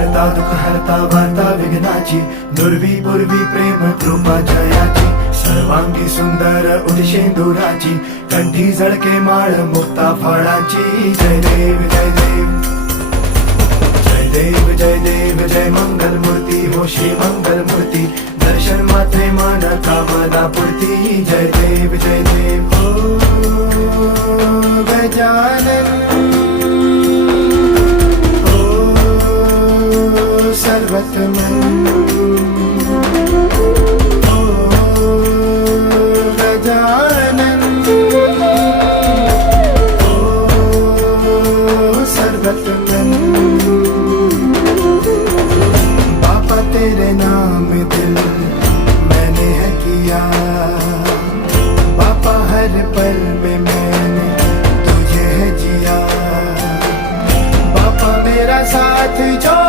टळता दुःख हरता वार्ता विघ्नाची, दुर्वी पूर्वी प्रेम कृपा जयाची, सर्वांगी सुंदर उदिशेंदुराची, कंठी झळके माळ मुक्ता फळाची. जय देव जय देव जय देव जय देव जय मंगल मूर्ती हो श्री मंगल मूर्ती, दर्शन मात्रे मन कामना पूर्ती. जय देव हो गजानन सर्वतमन